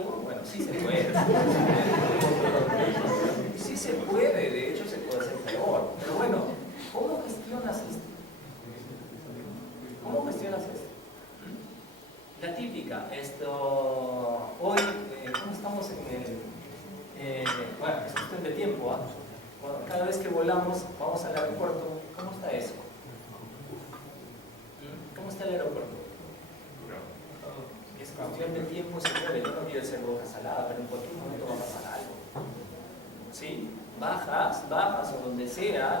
algo? Bueno, sí se puede. Sí se puede, de hecho se puede hacer peor. Pero bueno, ¿cómo gestionas esto? ¿Cómo gestionas esto? La típica, hoy, ¿cómo estamos en el... bueno, es cuestión de tiempo, ¿ah? Bueno, cada vez que volamos, vamos al aeropuerto, ¿cómo está eso? ¿Cómo está el aeropuerto? Es cuestión de tiempo, señores. Yo no quiero ser boca salada, pero en cualquier momento va a pasar algo. ¿Sí? Bajas o donde sea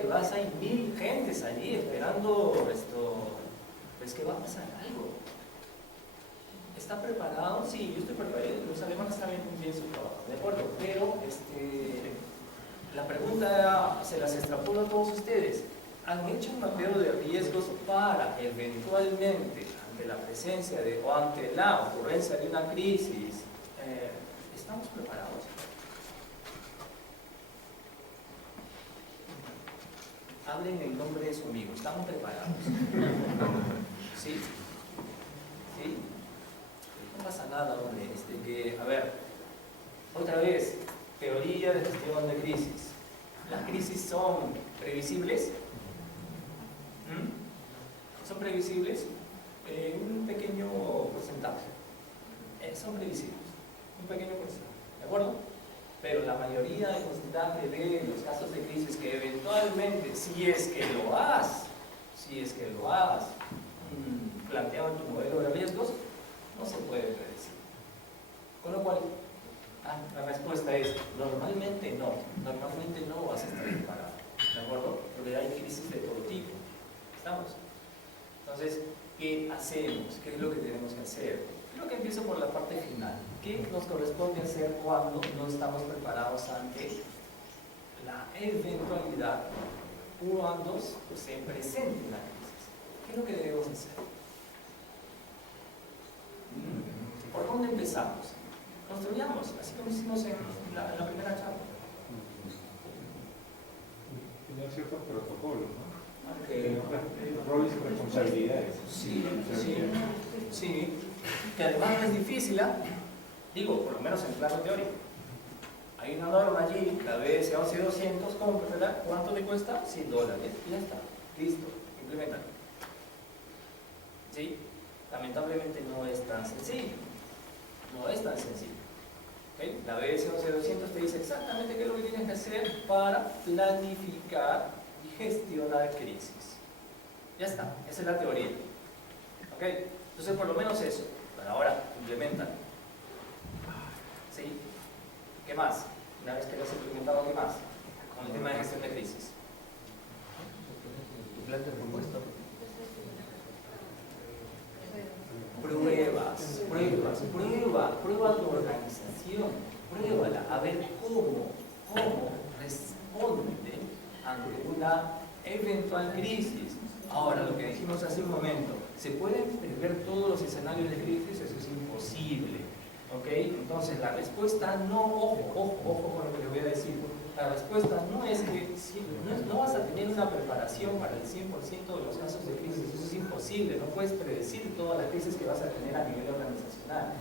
que vas, hay 1000 gentes allí esperando pues que va a pasar algo. ¿Está preparado? Sí, yo estoy preparado. Los alemanes saben muy bien su trabajo, ¿de acuerdo? Pero la pregunta se las extrapulo a todos ustedes. ¿Han hecho un mapeo de riesgos para eventualmente, ante la presencia o ante la ocurrencia de una crisis, estamos preparados? Hablen en nombre de su amigo, ¿estamos preparados? ¿Sí? ¿Sí? No pasa nada, hombre. A ver, otra vez, teoría de gestión de crisis. ¿Las crisis son previsibles? ¿Son previsibles? Un pequeño porcentaje. Son previsibles, un pequeño porcentaje, ¿de acuerdo? Pero la mayoría del porcentaje de los casos de crisis que eventualmente, si es que lo has planteado en tu modelo de riesgos, no se puede predecir. Con lo cual, la respuesta es, normalmente no vas a estar preparado, ¿de acuerdo? Porque hay crisis de todo tipo, ¿estamos? Entonces, ¿qué hacemos? ¿Qué es lo que tenemos que hacer? Creo que empiezo por la parte final. ¿Qué nos corresponde hacer cuando no estamos preparados ante la eventualidad cuando se presente una crisis? ¿Qué es lo que debemos hacer? ¿Por dónde empezamos? Construyamos, así como hicimos en la primera charla. Tener ciertos protocolos, ¿no? Okay. Roles y responsabilidades. Sí. Que además no es difícil, digo, por lo menos en plano teórico. Hay una norma allí, la BS 11200, cómpratela, ¿cuánto le cuesta? $100. Y ya está, listo, implementalo. ¿Sí? Lamentablemente no es tan sencillo. ¿Okay? La BS 11200 te dice exactamente qué es lo que tienes que hacer para planificar y gestionar crisis. Ya está, esa es la teoría. ¿Ok? Entonces, por lo menos eso. Pero ahora, implementan. ¿Sí? ¿Qué más? Una vez que lo has implementado, ¿qué más? Con el tema de gestión de crisis. ¿Tu plan de propuesta? Prueba tu organización, pruébala, a ver cómo responde ante una eventual crisis. Ahora, lo que dijimos hace un momento, ¿se pueden prever todos los escenarios de crisis? Eso es imposible, ¿ok? Entonces, la respuesta no, ojo con lo que le voy a decir. La respuesta no es que no vas a tener una preparación para el 100% de los casos de crisis. Eso es imposible, no puedes predecir todas las crisis que vas a tener a nivel organizacional.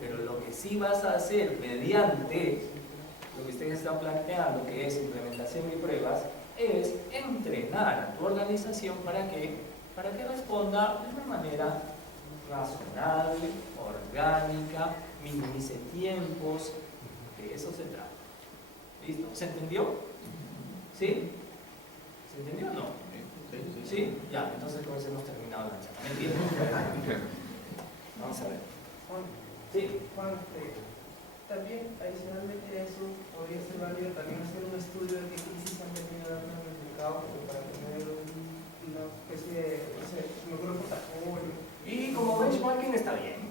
Pero lo que sí vas a hacer mediante lo que ustedes están planteando, que es implementación y pruebas, es entrenar a tu organización para que responda de una manera racional, orgánica, minimice tiempos. De eso se trata. ¿Listo? ¿Se entendió? ¿Sí? ¿Se entendió o no? ¿Sí? Ya, entonces con eso hemos terminado la charla. ¿Entiendes? Vamos a ver. Sí. Juan, también adicionalmente a eso podría ser válido también hacer un estudio de qué crisis han venido dando en el mercado para tener una especie de, no sé, me acuerdo portafolio. Y como benchmarking está bien.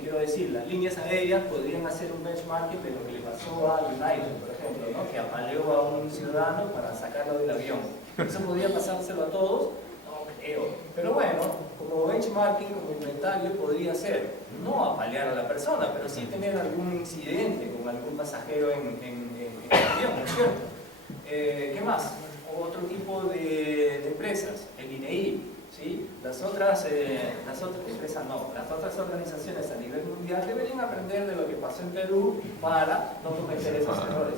Quiero decir, las líneas aéreas podrían hacer un benchmarking de lo que le pasó a United, por ejemplo, ¿no? Que apaleó a un ciudadano para sacarlo del avión. ¿Eso podría pasárselo a todos? No creo. Pero bueno, como benchmarking, como inventario, podría ser no apalear a la persona, pero sí tener algún incidente con algún pasajero en el avión, ¿no es cierto? ¿Qué más? Otro tipo de empresas, el INEI. ¿sí? Las otras organizaciones a nivel mundial deberían aprender de lo que pasó en Perú para no cometer esos errores.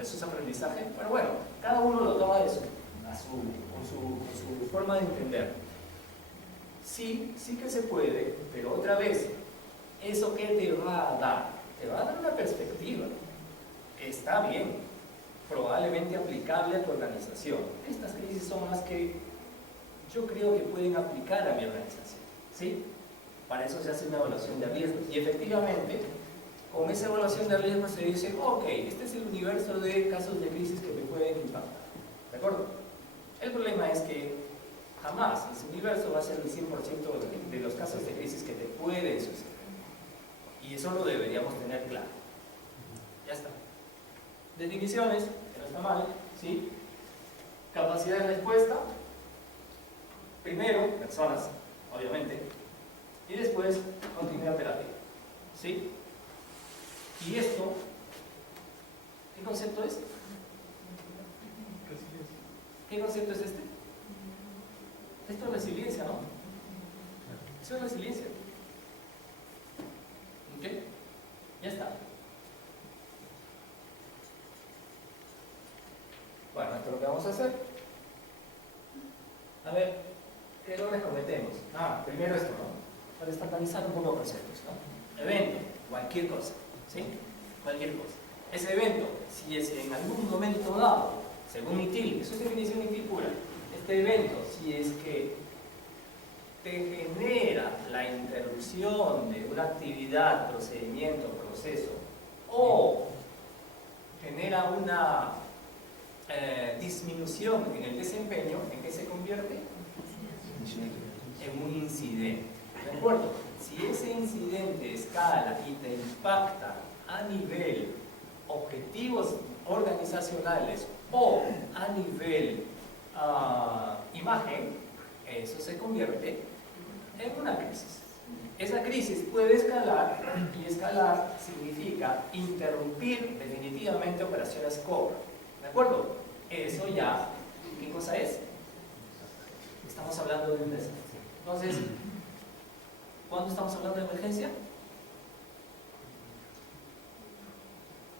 ¿Eso es aprendizaje? Pero bueno, cada uno lo toma con su forma de entender. Sí, sí que se puede, pero otra vez, ¿eso qué te va a dar? Te va a dar una perspectiva que está bien, probablemente aplicable a tu organización. Estas crisis son las que yo creo que pueden aplicar a mi organización, ¿sí? Para eso se hace una evaluación de riesgos. Y efectivamente, con esa evaluación de riesgos se dice, ok, este es el universo de casos de crisis que me pueden impactar. ¿De acuerdo? El problema es que jamás ese universo va a ser el 100% de los casos de crisis que te pueden suceder. Y eso lo deberíamos tener claro. Ya está. Definiciones, que no está mal, ¿sí? Capacidad de respuesta. Primero, personas, obviamente. Y después, continuidad operativa. ¿Sí? ¿Y esto? ¿Qué concepto es? ¿Qué concepto es este? Esto es resiliencia, ¿no? Eso es resiliencia. ¿Ok? Ya está. Bueno, esto es lo que vamos a hacer. A ver, ¿qué errores cometemos? Primero esto, ¿no? Para estandarizar un poco conceptos, ¿no? Evento, cualquier cosa, ¿sí? Cualquier cosa. Ese evento, si es en algún momento dado, según ITIL, eso es definición ITIL pura, este evento, si es que te genera la interrupción de una actividad, procedimiento, proceso, o genera una disminución en el desempeño, ¿en qué se convierte? En un incidente. ¿De acuerdo? Si ese incidente escala y te impacta a nivel objetivos organizacionales o a nivel imagen, eso se convierte en una crisis. Esa crisis puede escalar, y escalar significa interrumpir definitivamente operaciones core. ¿De acuerdo? Eso ya, ¿qué cosa es? Estamos hablando de emergencia. Entonces, ¿cuándo estamos hablando de emergencia?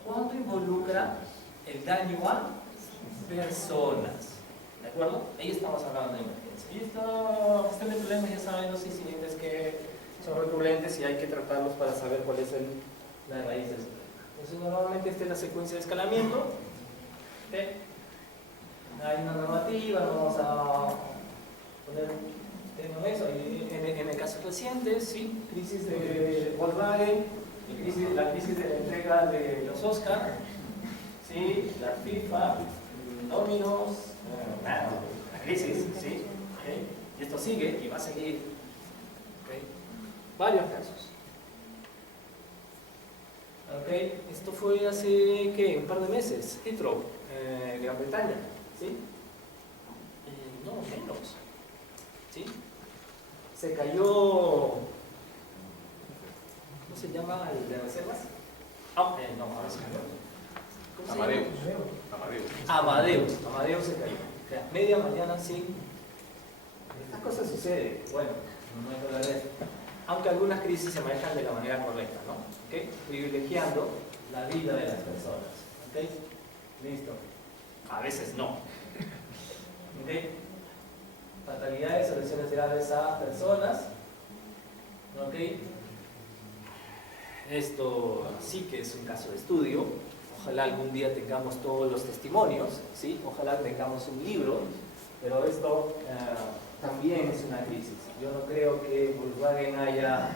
¿Cuándo involucra el daño a personas? ¿De acuerdo? Ahí estamos hablando de emergencia. Y este problema, ya saben, los incidentes que son recurrentes y hay que tratarlos para saber cuál es la raíz del problema. Entonces, normalmente esta es la secuencia de escalamiento. ¿Okay? Hay una normativa, no vamos a poner en eso. En el caso reciente, sí, crisis de Volkswagen, la crisis de la entrega de los Oscar, sí, la FIFA, Domino's, la crisis, sí, ¿okay? Y esto sigue y va a seguir, ¿okay? Varios casos. Okay. Esto fue hace, ¿qué? Un par de meses, Heathrow, Gran Bretaña, ¿sí? No, menos, ¿sí? Se cayó, ¿cómo se llama el de reservas? No, ahora se cayó. ¿Cómo se llama? Amadeus se cayó. O sea, media mañana, sí. Estas cosas suceden, bueno, no hay que hablar de eso. Aunque algunas crisis se manejan de la manera correcta, ¿no? ¿Okay? Privilegiando la vida de las personas. ¿Ok? Listo. A veces no. ¿Ok? Fatalidades o lesiones graves a personas. ¿Ok? Esto sí que es un caso de estudio. Ojalá algún día tengamos todos los testimonios, ¿sí? Ojalá tengamos un libro, pero esto también es una crisis. Yo no creo que Volkswagen haya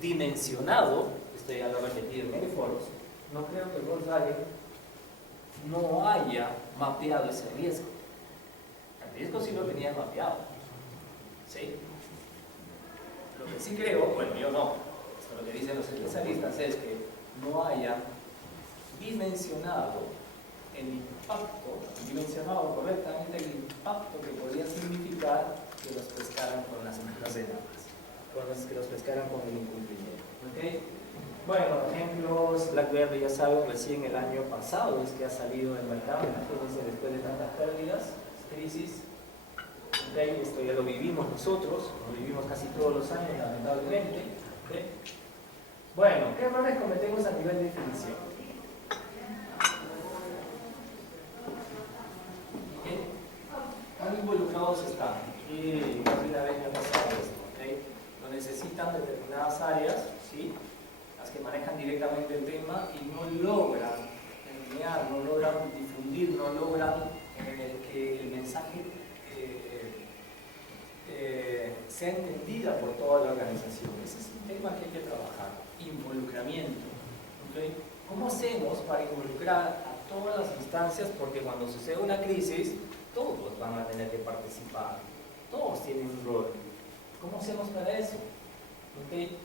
dimensionado, esto ya lo he repetido en many foros, no creo que Volkswagen no haya mapeado ese riesgo. El riesgo sí lo tenía mapeado, ¿sí? Lo que sí creo, bueno, yo no, esto lo que dicen los especialistas es que no haya dimensionado el impacto, dimensionado correctamente el impacto que podría significar que los pescaran con las etapas, que los pescaran con el incumplimiento. ¿Okay? Bueno, ejemplos, BlackBerry ya saben, recién el año pasado es que ha salido del mercado, imagínense después de tantas pérdidas, crisis. ¿okay? Esto ya lo vivimos nosotros, lo vivimos casi todos los años, lamentablemente. ¿Okay? Bueno, ¿qué errores cometemos a nivel de definición? ¿Okay? ¿Cuán involucrados están? Y más de una vez me ha pasado esto. ¿Okay? Lo necesitan determinadas áreas, ¿sí? Las que manejan directamente el tema y no logran enseñar, no logran difundir, no logran que el mensaje sea entendida por toda la organización. Ese es un tema que hay que trabajar. Involucramiento. ¿Okay? ¿Cómo hacemos para involucrar a todas las instancias? Porque cuando sucede una crisis, todos van a tener que participar. Todos tienen un rol. ¿Cómo hacemos para eso? ¿Okay?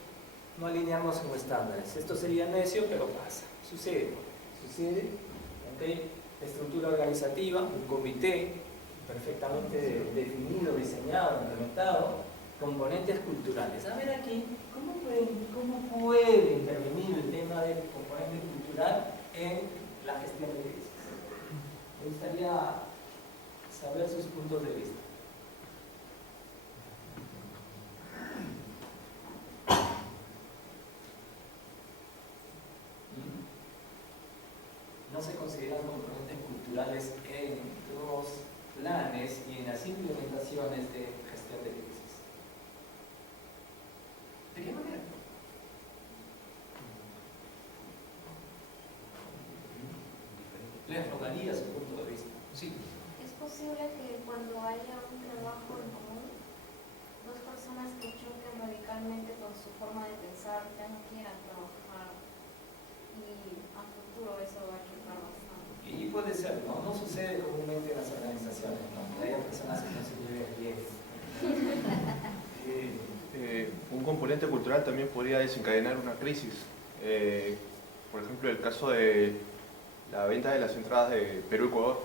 No alinearnos con estándares. Esto sería necio, pero pasa. Sucede. ¿Okay? Estructura organizativa, un comité perfectamente definido, diseñado, implementado. Componentes culturales. A ver aquí, ¿cómo puede intervenir el tema del componente cultural en la gestión de crisis? Me gustaría saber sus puntos de vista. No se consideran componentes culturales en los planes y en las implementaciones de gestión de crisis. ¿De qué manera? Les rogaría su punto de vista. Sí. ¿Es posible que cuando haya un trabajo en común, dos personas que choquen radicalmente con su forma de pensar ya no quieran trabajar y a futuro eso va a chocar bastante? Y puede ser, ¿no? No sucede comúnmente en las organizaciones, ¿no? Hay personas que no se lleven bien. Un componente cultural también podría desencadenar una crisis. Por ejemplo, el caso de la venta de las entradas de Perú-Ecuador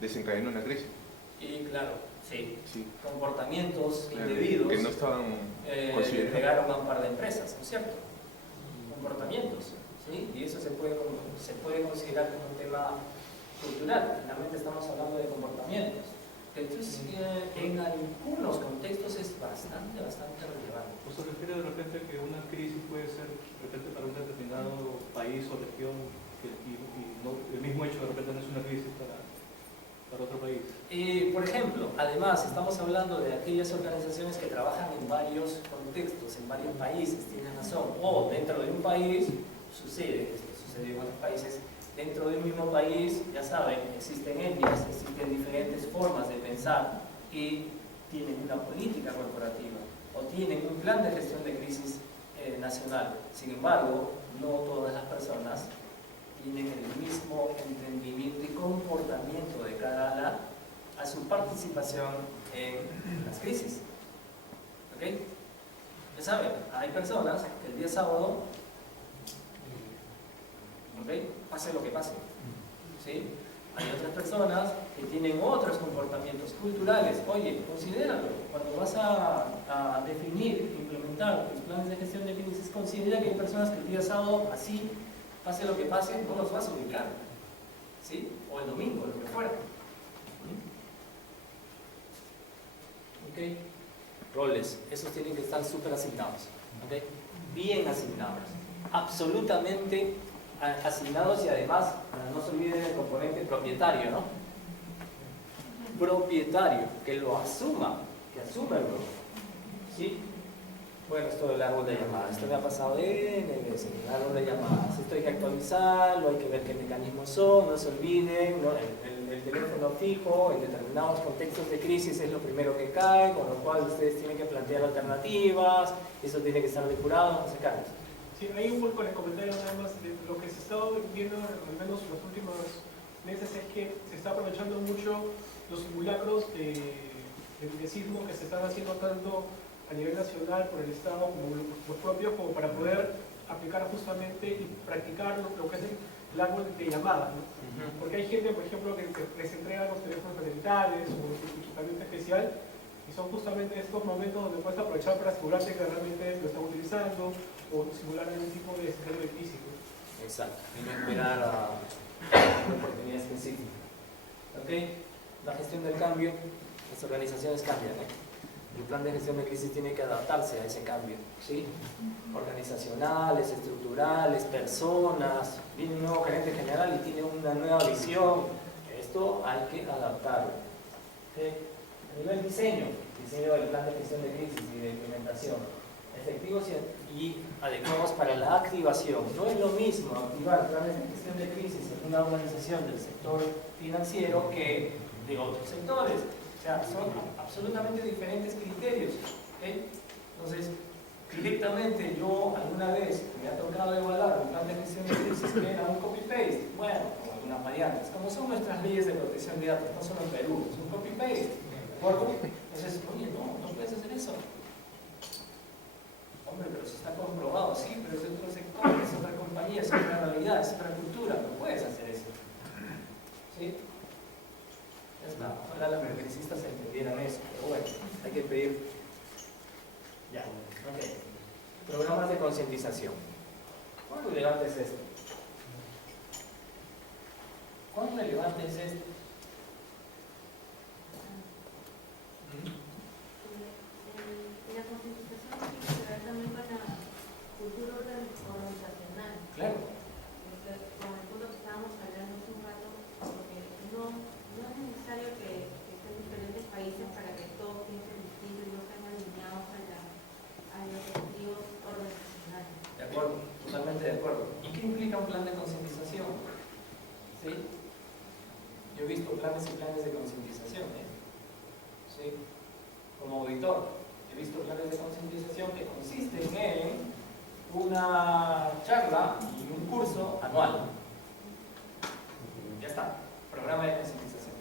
desencadenó una crisis. Y claro, sí. Sí. Comportamientos indebidos que no estaban considerados. pegaron a un par de empresas, ¿no es cierto? Comportamientos, ¿sí? Y eso se puede considerar como un tema cultural. Finalmente estamos hablando de comportamientos. Entonces, en algunos contextos es bastante relevante. ¿O se refiere de repente que una crisis puede ser de repente para un determinado país o región y no, el mismo hecho de repente no es una crisis para otro país? Por ejemplo, además estamos hablando de aquellas organizaciones que trabajan en varios contextos, en varios países, tienen razón, o dentro de un país, sucede en otros países, dentro de un mismo país, ya saben, existen etnias, existen diferentes formas de pensar y tienen una política corporativa o tienen un plan de gestión de crisis nacional. Sin embargo, no todas las personas tienen el mismo entendimiento y comportamiento de cara a su participación en las crisis. ¿Ok? Ya saben, hay personas que el día sábado, ¿ok?, pase lo que pase, ¿sí? Hay otras personas que tienen otros comportamientos culturales. Oye, considéralo. Cuando vas a definir, implementar tus planes de gestión de crisis, considera que hay personas que el día sábado, así, pase lo que pase, no los vas a ubicar, ¿sí? O el domingo, lo que fuera. ¿Ok? Roles, esos tienen que estar súper asignados, ¿ok? Bien asignados, absolutamente asignados, y además, no se olviden del componente propietario, ¿no? Propietario, que lo asuma, que asuma el rol, ¿sí? Bueno, esto del árbol de llamadas, esto me ha pasado N veces, el árbol de llamadas, esto hay que actualizarlo, hay que ver qué mecanismos son, no se olviden, ¿no? El teléfono fijo en determinados contextos de crisis es lo primero que cae, con lo cual ustedes tienen que plantear alternativas, eso tiene que estar depurado, no sé, Carlos. Sí, hay un poco en el comentario nada más de lo que se está viendo, al menos en los últimos meses, es que se está aprovechando mucho los simulacros de sismo que se están haciendo tanto a nivel nacional por el Estado como los propios, como para poder aplicar justamente y practicar lo que es el árbol de llamadas, ¿no? Porque hay gente, por ejemplo, que les entrega los teléfonos satélites o los equipamiento especial, y son justamente estos momentos donde puedes aprovechar para asegurarte que realmente lo están utilizando o simular algún tipo de escenario de crisis, ¿no? Exacto, y no esperar a una oportunidad específica. ¿Ok? La gestión del cambio, Las organizaciones cambian, ¿eh? El plan de gestión de crisis tiene que adaptarse a ese cambio, ¿sí? Organizacionales, estructurales, personas, viene un nuevo gerente general y tiene una nueva visión. Esto hay que adaptarlo. ¿Sí? A nivel diseño del plan de gestión de crisis y de implementación, efectivos y adecuados para la activación. No es lo mismo activar planes de gestión de crisis en una organización del sector financiero que de otros sectores. O sea, son absolutamente diferentes criterios. ¿Okay? Entonces, directamente yo alguna vez me ha tocado evaluar un plan de gestión de crisis que era un copy-paste, bueno, con algunas variantes, como son nuestras leyes de protección de datos, no solo en Perú, es un copy-paste. ¿De acuerdo? Entonces, oye, no puedes hacer eso. Hombre, pero si está comprobado, sí, pero es de otro sector, es otra compañía, es otra realidad, es otra cultura, no puedes hacer eso. ¿Sí? Ya está, ojalá los progresistas entendieran eso, pero bueno, hay que pedir. Ya, ok. Programas de concientización. ¿Cuán relevante es esto? ¿Cuán relevante es esto? La concientización tiene que ver también con la cultura organizacional. Claro. Con el punto que estábamos hablando hace un rato, porque no es necesario que estén diferentes países para que todos piensen distinto y no estén alineados a los objetivos organizacionales. De acuerdo, totalmente de acuerdo. ¿Y qué implica un plan de concientización? ¿Sí? Yo he visto planes y planes de concientización, ¿eh? ¿Sí? Como auditor, he visto planes de concientización que consisten en una charla y un curso anual. Ya está, programa de concientización.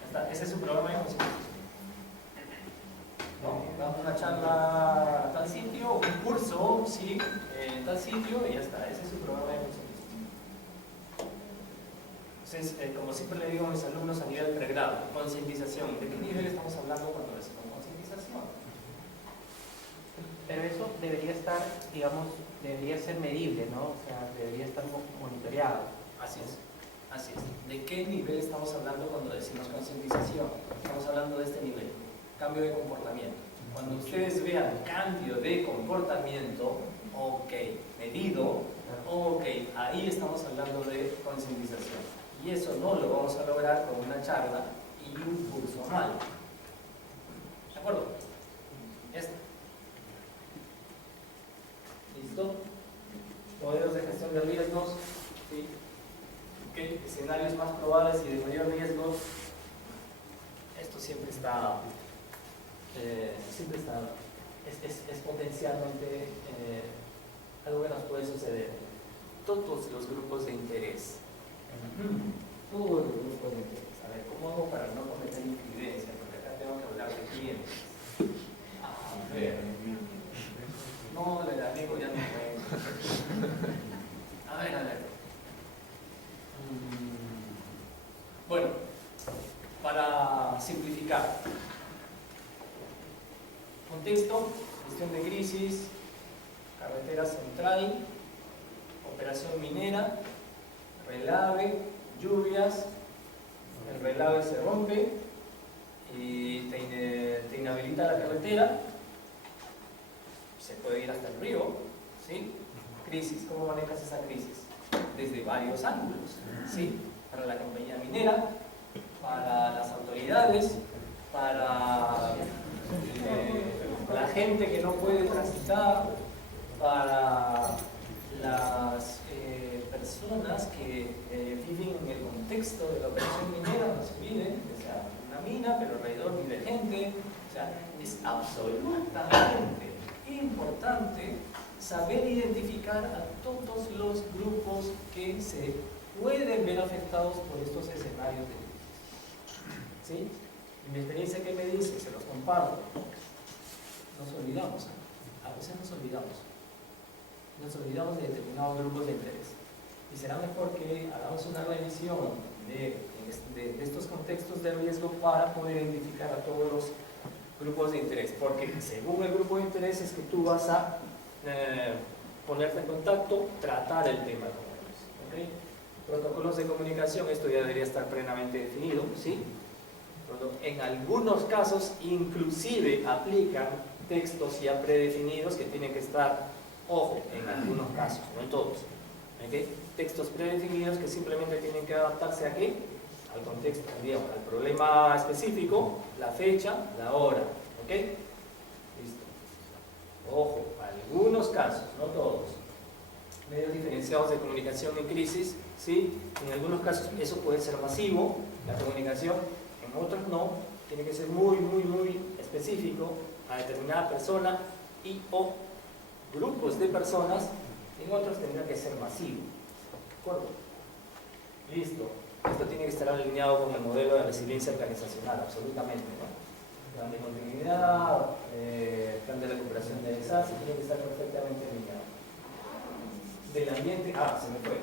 Ya está, ese es su programa de concientización. ¿No? Damos una charla a tal sitio, un curso, sí, en tal sitio y ya está, ese es su programa de concientización. Entonces, como siempre le digo a mis alumnos a nivel pregrado, concientización, ¿de qué nivel estamos hablando cuando decimos concientización? Pero eso debería estar, digamos, debería ser medible, ¿no? O sea, debería estar monitoreado. Así es, así es. ¿De qué nivel estamos hablando cuando decimos concientización? Estamos hablando de este nivel, cambio de comportamiento. Cuando ustedes vean cambio de comportamiento, ok, medido, ok, ahí estamos hablando de concientización. Y eso no lo vamos a lograr con una charla y un curso anual. ¿De acuerdo? Ya está. ¿Listo? Modelos de gestión de riesgos. ¿Sí? ¿Okay? Escenarios más probables y de mayor riesgo. Esto siempre está, es potencialmente algo que nos puede suceder. Todos los grupos de interés. Todos los grupos de interés. A ver, ¿cómo hago para no cometer infidencia? Porque acá tengo que hablar de clientes. A ver. No, el amigo ya no puede. A ver. Bueno, para simplificar. Contexto, gestión de crisis, carretera central, operación minera, relave, lluvias, el relave se rompe y te inhabilita la carretera, se puede ir hasta el río, ¿sí? Crisis, ¿cómo manejas esa crisis? Desde varios ángulos, ¿sí? Para la compañía minera, para las autoridades, para la gente que no puede transitar, para las personas que viven en el contexto de la operación minera, no se olviden, o sea, una mina, pero alrededor vive gente, o sea, es absolutamente importante saber identificar a todos los grupos que se pueden ver afectados por estos escenarios de crisis. ¿Sí? Y mi experiencia, ¿qué me dice? Se los comparto. Nos olvidamos, a veces nos olvidamos de determinados grupos de interés. Y será mejor que hagamos una revisión de estos contextos de riesgo para poder identificar a todos los grupos de interés, porque según el grupo de interés es que tú vas a ponerte en contacto, tratar el tema con ellos. ¿Okay? Protocolos de comunicación, esto ya debería estar plenamente definido, ¿sí? En algunos casos inclusive aplican textos ya predefinidos que tienen que estar, ojo, en algunos casos, no en todos, ¿okay? Textos predefinidos que simplemente tienen que adaptarse ¿a qué? Al contexto, digamos, al problema específico, la fecha, la hora, ¿ok? Listo. Ojo, algunos casos, no todos. Medios diferenciados de comunicación en crisis, ¿sí? En algunos casos eso puede ser masivo, la comunicación, en otros no, tiene que ser muy específico a determinada persona y o grupos de personas, en otros tendrá que ser masivo. ¿De acuerdo? Listo. Esto tiene que estar alineado con el modelo de resiliencia organizacional, absolutamente, ¿no? Plan de continuidad, plan de recuperación de desastres, tiene que estar perfectamente alineado. Del ambiente, se me fue.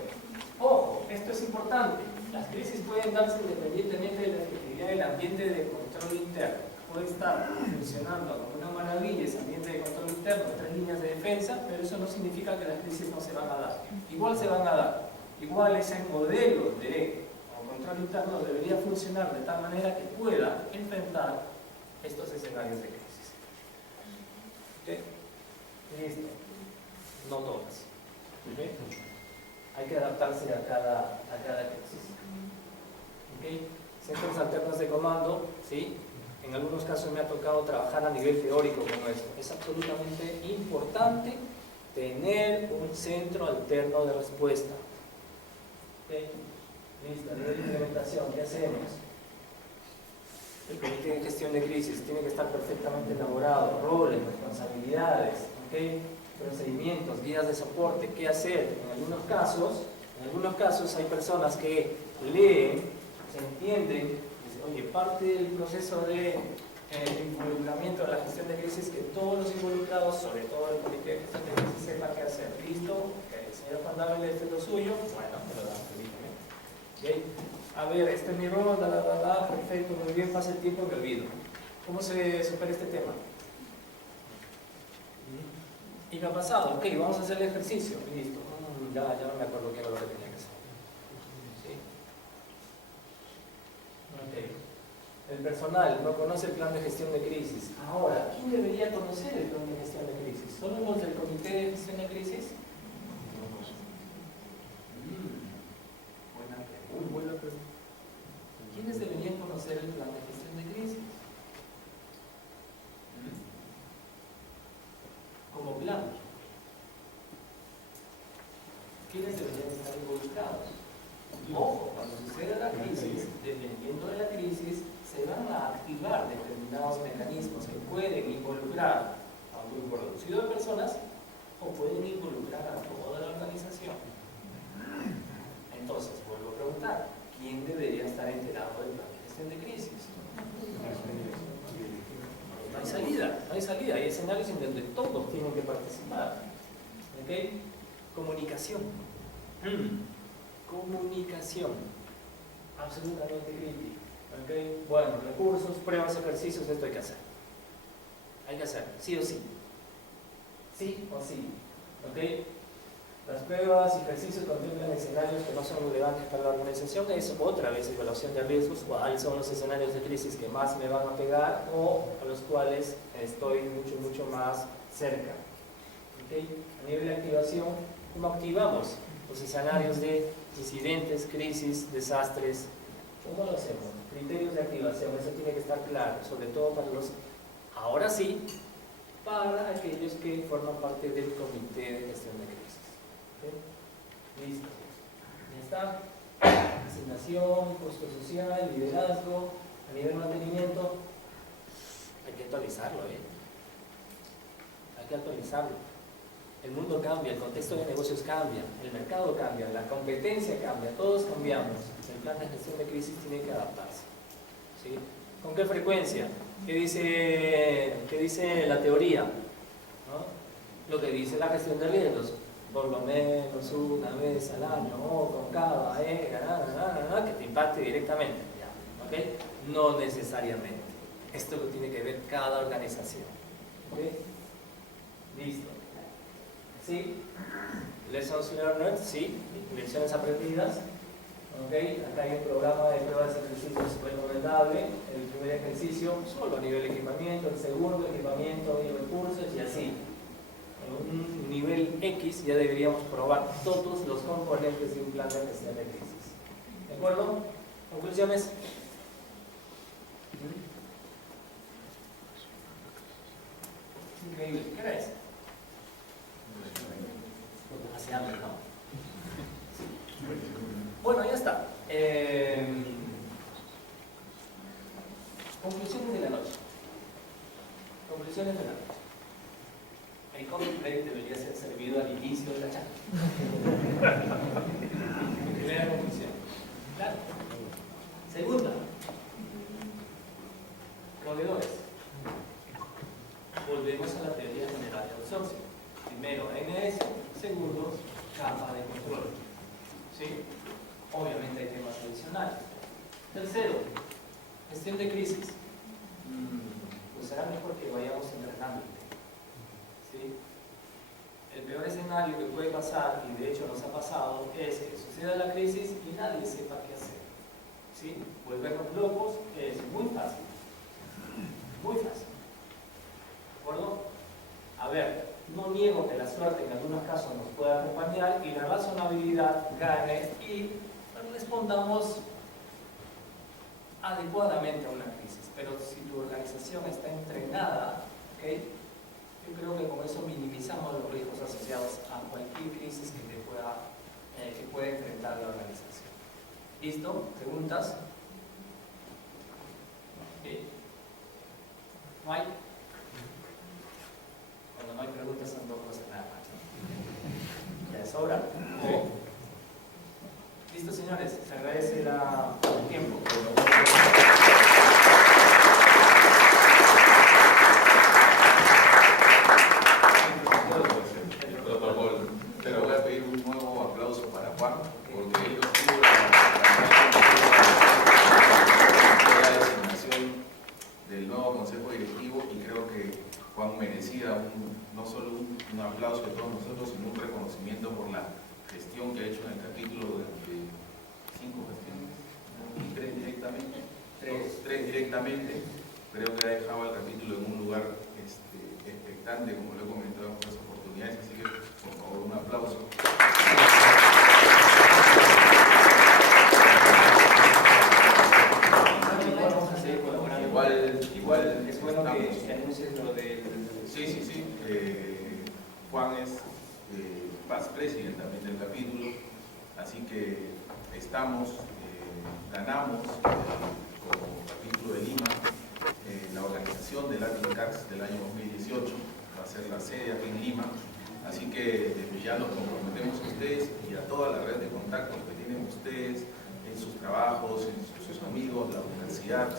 Ojo, esto es importante. Las crisis pueden darse independientemente de la efectividad del ambiente de control interno. Puede estar funcionando como una maravilla ese ambiente de control interno, 3 líneas de defensa, pero eso no significa que las crisis no se van a dar. Igual se van a dar. Igual ese modelo de control interno debería funcionar de tal manera que pueda enfrentar estos escenarios de crisis. ¿Okay? Listo. No todas. ¿Okay? Hay que adaptarse a cada crisis. ¿Okay? Centros alternos de comando, ¿sí? En algunos casos me ha tocado trabajar a nivel teórico con esto. Es absolutamente importante tener un centro alterno de respuesta. ¿Okay? Listo, a nivel de implementación, ¿qué hacemos? El comité de gestión de crisis tiene que estar perfectamente elaborado, roles, responsabilidades, ¿okay? Procedimientos, guías de soporte, qué hacer. En algunos casos hay personas que leen, se entienden, dicen, oye, parte del proceso de involucramiento de la gestión de crisis que todos los involucrados, sobre todo el comité de gestión de crisis, sepan qué hacer. ¿Listo? Okay. El señor Juan Dávila, este es lo suyo. Bueno, me lo dan, ¿okay? A ver, este es mi rol, perfecto, muy bien, pasa el tiempo y me olvido. ¿Cómo se supera este tema? ¿Y qué ha pasado? Ok, vamos a hacer el ejercicio. Listo. Ya no me acuerdo qué era lo que tenía que hacer. ¿Sí? Ok. El personal no conoce el plan de gestión de crisis. Ahora, ¿quién debería conocer el plan de gestión de crisis? ¿Solo los del comité de gestión de crisis? Buena pregunta. ¿Quiénes deberían conocer el plan de gestión de crisis? Como plan. ¿Quiénes deberían estar involucrados? Ojo, cuando suceda la crisis, dependiendo de la crisis, se van a activar determinados mecanismos que pueden involucrar a un grupo reducido de personas o pueden involucrar a toda la organización. Entonces, vuelvo a preguntar, ¿quién debería estar enterado del plan de gestión de crisis? No hay salida, hay escenarios en donde todos tienen que participar. ¿Okay? Comunicación. Comunicación. Absolutamente crítica. ¿Okay? Bueno, recursos, pruebas, ejercicios, esto hay que hacer. Hay que hacer, sí o sí. Sí o sí. ¿Okay? Las pruebas y ejercicios contemplan escenarios que no son relevantes para la organización. Es otra vez evaluación de riesgos. ¿Cuáles son los escenarios de crisis que más me van a pegar o a los cuales estoy mucho más cerca? ¿Okay? A nivel de activación, ¿cómo activamos los escenarios de incidentes, crisis, desastres? ¿Cómo lo hacemos? Criterios de activación, eso tiene que estar claro, sobre todo para los, ahora sí, para aquellos que forman parte del comité de gestión de crisis. ¿Okay? Listo. Ya está. Asignación, costo social, liderazgo, a nivel mantenimiento. Hay que actualizarlo, Hay que actualizarlo. El mundo cambia, el contexto de negocios cambia, el mercado cambia, la competencia cambia, todos cambiamos. El plan de gestión de crisis tiene que adaptarse. ¿Sí? ¿Con qué frecuencia? ¿Qué dice la teoría? ¿No? Lo que dice la gestión de riesgos. Por lo menos una vez al año, o con cada, que te impacte directamente. Ya, ¿okay? No necesariamente. Esto lo tiene que ver cada organización. ¿Okay? Listo. ¿Sí? Lessons learned, sí. Lecciones aprendidas. ¿Okay? Acá hay un programa de pruebas de ejercicios recomendable. El primer ejercicio solo a nivel equipamiento, el segundo equipamiento y recursos y así. En un nivel X ya deberíamos probar todos los componentes de un plan de gestión de crisis. ¿De acuerdo? ¿Conclusiones? Increíble. ¿Qué era eso? Hace hambre, ¿no? Bueno, ya está. Conclusiones de la noche. Conclusiones de la noche. El coffee break debería ser servido al inicio de la charla. Primera conclusión. Claro. Segunda. Proveedores. Volvemos a la teoría general de outsourcing. Primero ANS, segundo capa de control. ¿Sí? Obviamente hay temas adicionales. Tercero, gestión de crisis. Pues será mejor que vayamos entrenando. ¿Sí? El peor escenario que puede pasar, y de hecho nos ha pasado, es que suceda la crisis y nadie sepa qué hacer. ¿Sí? Volvernos locos es muy fácil. Muy fácil. ¿De acuerdo? A ver, no niego que la suerte en algunos casos nos pueda acompañar y la razonabilidad gane y respondamos adecuadamente a una crisis. Pero si tu organización está entrenada, ¿okay? Yo creo que con eso minimizamos los riesgos asociados a cualquier crisis que pueda enfrentar la organización. ¿Listo? ¿Preguntas? ¿Sí? ¿No hay? Cuando no hay preguntas son dos cosas nada más. ¿Ya sobra? Listo, señores. Se agradece el tiempo. Pero voy a pedir un nuevo aplauso para Juan, porque él tuvo la designación del nuevo consejo directivo y creo que Juan merecía no solo un aplauso de todos nosotros, sino un reconocimiento por la gestión que ha hecho en el capítulo durante 5 gestiones y 3 directamente. 3 directamente. Creo que ha dejado al capítulo en un lugar expectante, como lo he comentado en otras oportunidades, así que por favor un aplauso. Igual es bueno que anuncies lo del... Sí. Juan es past president también del capítulo, así que ganamos como capítulo de Lima la organización del Latin Cars del año 2018, va a ser la sede aquí en Lima, así que ya nos comprometemos a ustedes y a toda la red de contactos que tienen ustedes en sus trabajos, en sus amigos, la universidad,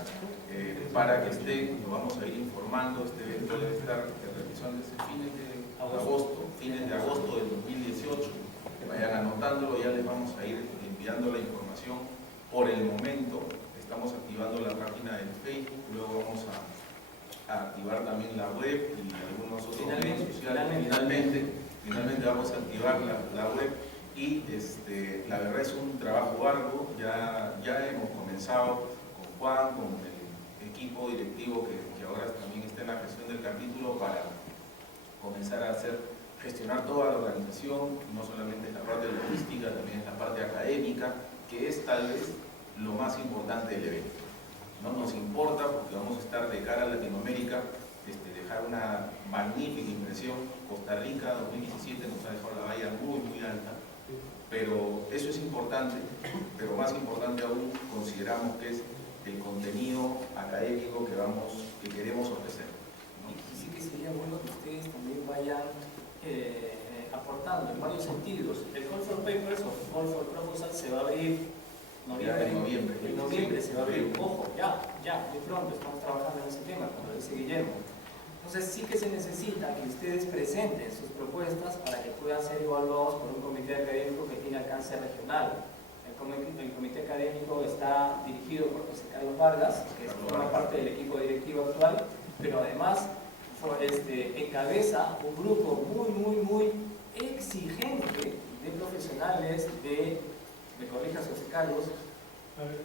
para que nos vamos a ir informando. Este evento debe estar realizándose fines de agosto del 2018, que vayan anotándolo, ya les vamos a ir enviando la información. Por el momento estamos activando la página de Facebook, luego vamos a activar también la web y algunos otros medios sociales. Finalmente vamos a activar la web y la verdad es un trabajo arduo. Ya hemos comenzado con Juan, con el equipo directivo que ahora también está en la gestión del capítulo, para comenzar a gestionar toda la organización, no solamente la parte logística, también la parte académica, que es tal vez lo más importante del evento. No nos importa porque vamos a estar de cara a Latinoamérica, dejar una magnífica impresión. Costa Rica 2017 nos ha dejado la valla muy alta, pero eso es importante, pero más importante aún consideramos que es el contenido académico que queremos ofrecer, ¿no? Y sí que sería bueno que ustedes también vayan aportando en varios sentidos. El Call for Papers o Call for Proposals se va a abrir en noviembre se va a abrir. Ojo, ya, muy pronto estamos trabajando en ese tema, como lo dice Guillermo. Entonces sí que se necesita que ustedes presenten sus propuestas para que puedan ser evaluados por un comité académico que tiene alcance regional. El comité académico está dirigido por José Carlos Vargas, que forma parte del equipo directivo actual, pero además encabeza un grupo muy exigente de profesionales de me corrijas José Carlos, A ver,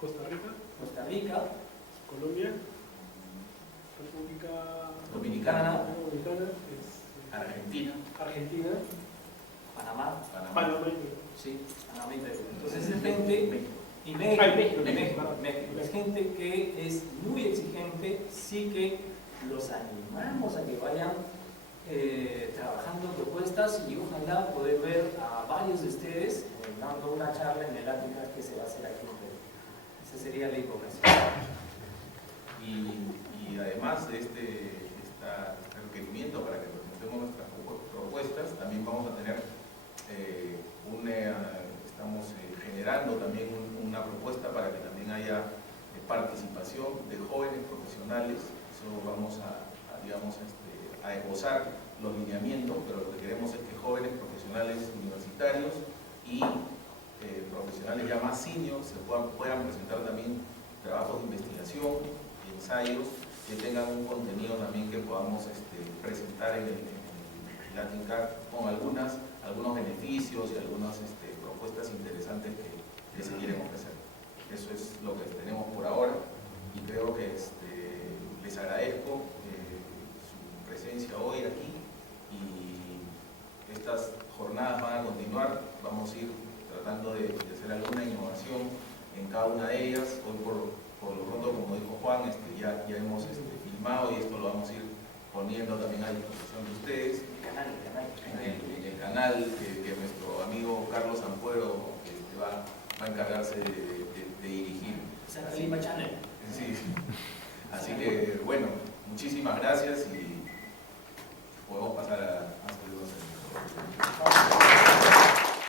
Costa Rica, Costa Rica, Colombia, República Dominicana, Dominicana, Argentina, Argentina, Panamá, Panamá y Perú. sí, Panamá y Perú. Entonces es gente, y México, Ah, y México, y México. México. Es gente que es muy exigente, sí que los animamos a que vayan trabajando propuestas y ojalá poder ver a varios de ustedes dando una charla en el Latin que se va a hacer aquí en Perú. Esa sería la invocación. y además de este requerimiento para que presentemos nuestras propuestas, también vamos a tener estamos generando también una propuesta para que también haya participación de jóvenes profesionales. Eso vamos digamos, a esbozar los lineamientos, pero lo que queremos es que jóvenes profesionales universitarios y profesionales ya más seniors puedan presentar también trabajos de investigación, ensayos, que tengan un contenido también que podamos presentar en el Latin Card con algunos beneficios y algunas propuestas interesantes que se quieren ofrecer. Eso es lo que tenemos por ahora y creo que les agradezco su presencia hoy aquí y estas jornadas van a continuar. Vamos a ir tratando de hacer alguna innovación en cada una de ellas. Hoy por lo pronto, como dijo Juan, ya hemos filmado y esto lo vamos a ir poniendo también a disposición de ustedes en el canal que nuestro amigo Carlos Ampuero va a encargarse de dirigir. Lima Channel. Sí. Así que bueno, muchísimas gracias y podemos pasar a